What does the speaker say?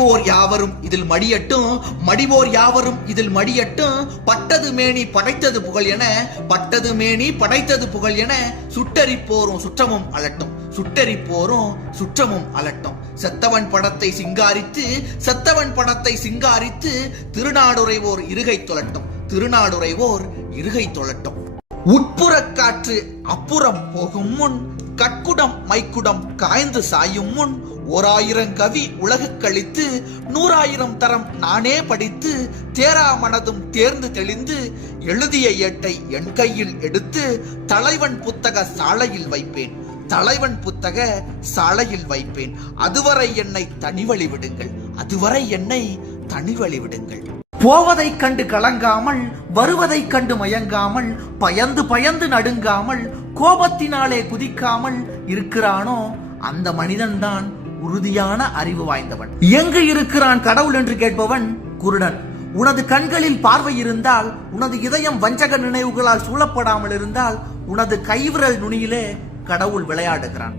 மடிவோர் யாவரும் இதில் மடியட்டும், மடிவோர் யாவரும் இதில் மடியட்டும். பட்டது மேனி படைத்தது புகழ் என, பட்டது மேனி படைத்தது புகழ் என, சுட்டரிப்போரும் சுற்றமும் அலட்டும், சுட்டரிப்போரும் சுற்றமும் அலட்டும். செத்தவன் படத்தை சிங்காரித்து, செத்தவன் படத்தை சிங்காரித்து, திருநாடுரைவோர் இருகை தொழட்டும், திருநாடுரைவோர் இருகை தொழட்டும். உட்புறக் காற்று அப்புறம் போகும் முன், கட்குடம் மைக்குடம் காய்ந்து சாயும் முன், 1000 கவி உலகு கழித்து, 100,000 தரம் நானே படித்து, தேரா மனதும் தேர்ந்து தெளிந்து, எழுதிய ஏட்டை என் கையில் எடுத்து, தலைவன் புத்தக சாலையில் வைப்பேன், தலைவன் புத்தக சாலையில் வைப்பேன். அதுவரை என்னை தனிவழி விடுங்கள், அதுவரை என்னை தனிவழி விடுங்கள். போவதைக் கண்டு கலங்காமல், வருவதைக் கண்டு மயங்காமல், பயந்து பயந்து நடுங்காமல், கோபத்தினாலே குதிக்காமல் இருக்கிறானோ அந்த மனிதன்தான் உறுதியான அறிவு வாய்ந்தவன். எங்கு இருக்கிறான் கடவுள் என்று கேட்பவன் குருடன். உனது கண்களில் பார்வை இருந்தால், உனது இதயம் வஞ்சக நினைவுகளால் சூழப்படாமல் இருந்தால், உனது கைவிரல் நுனியிலே கடவுள் விளையாடுகிறான்.